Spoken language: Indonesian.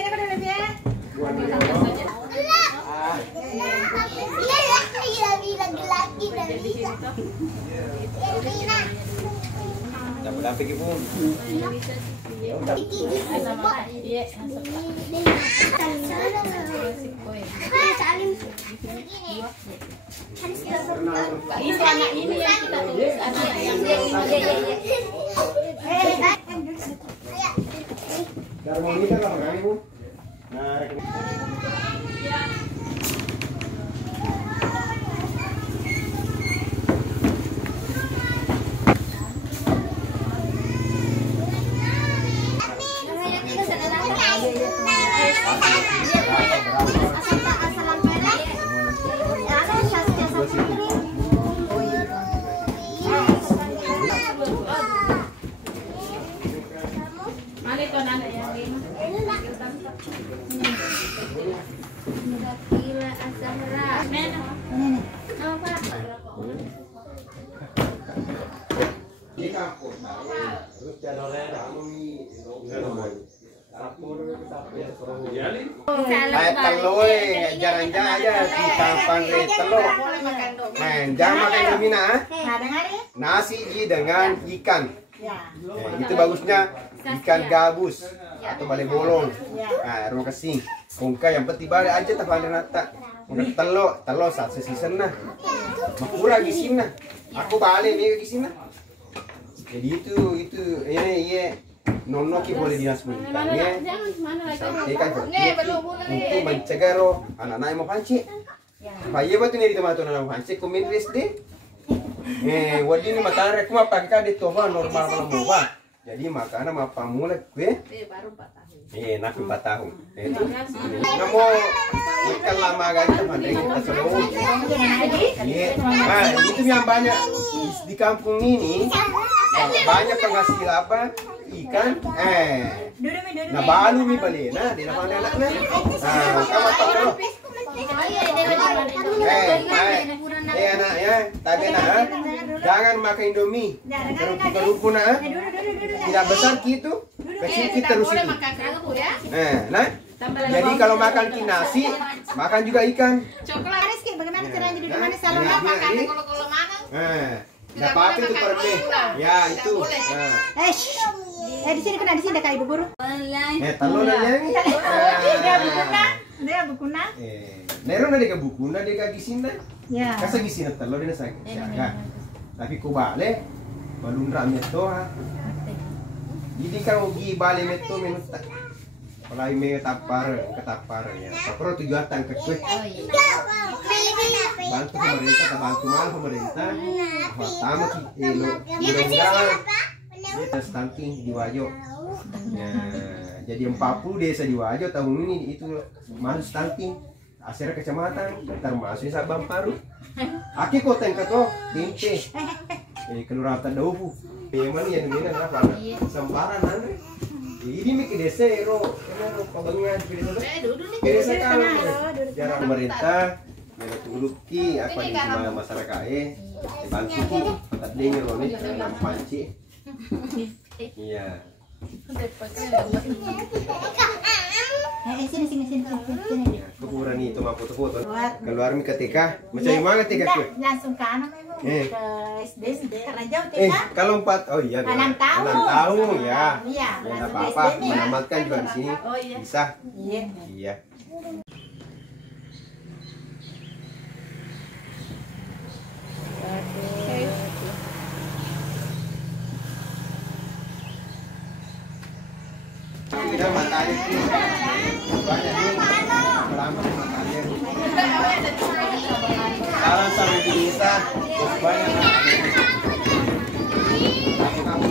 sini pada lebih ya. Laki-laki dari Dapat ibu. Itu anak ini yang kita tulis, ada yang Harmonika lah kan ibu. Nah, kayak telur, jarang-jarang aja di tampang telur. Jangan makan domina, nasi dengan ikan. Itu bagusnya ikan gabus atau balai bolong. Nah, rumah kasih. Kongka yang penting balai aja tak balai nata. Telur saat season nah. Makura di sini. Aku balai nih di sini. Jadi itu ini nono ki boleh dinas pendidikannya sampaikan untuk mencegah roh anak-anak mau pancik. Bayi batu nih di tempat anak pancik komen SD. Wadi ini makanan aku mah pakai di toha normal malam buah. Jadi makanan apa mulai kue? Baru 4 tahun. Nak 4 tahun. Itu. Namo ikan lama gaji pandai kita selalu. Nah, itu yang banyak di kampung ini. Banyak penghasil apa? Ikan. Nah balu mi bali. Nah, di mana anaknya? Nah, kamu tahu loh. Anak ya, tapi nah, jangan makan Indomie. Kerupuk nah, tidak besar gitu, kecil kita terus itu. Nah, jadi kalau makan nasi, makan juga ikan. Coklat. Rizky, bagaimana caranya di mana salon makan kalau mana? Nggak pakai itu perbe. Ya itu. Di sini kena di sini kayak ibu guru. Telur yang ini. Dia bukuna. Nero na dia bukuna dia kaki sini. Ya. Kasa gisin telur dia sa. Tapi ko bale balun rame to ha. Jadi kalau gi bale meto minuta. Palai me ketapar ya. Pero tujuan ke kue. Bantu pemerintah, bantu mal pemerintah. Pertama mudah-mudahan kita stunting di Wajo. Jadi 40 desa di Wajo tahun ini itu masuk stunting. Asyara kecamatan termasuk Sabang Paru. Aki kota yang keto Tinte. Kelurahan Daupu. Mana yang ini apa? Semparan ane. Ini mikir desa ero pabangan desa kan. Jarang pemerintah tuluki apa di masyarakat bantu tadi ngerone panci. Iya. Sini. Kekurangan itu mah foto-foto. Keluar mi ketika macam mana ketika ke? Langsung ke anak memang ke SD karena jauh tidak. Kalau 4 oh iya. 6 tahun. 6 tahun ya. Iya. Tidak apa-apa menamatkan juga di sini. Bisa. Iya. Kita matanya banyak nih melambat matanya. Salam sampai di desa banyak. Aku kamu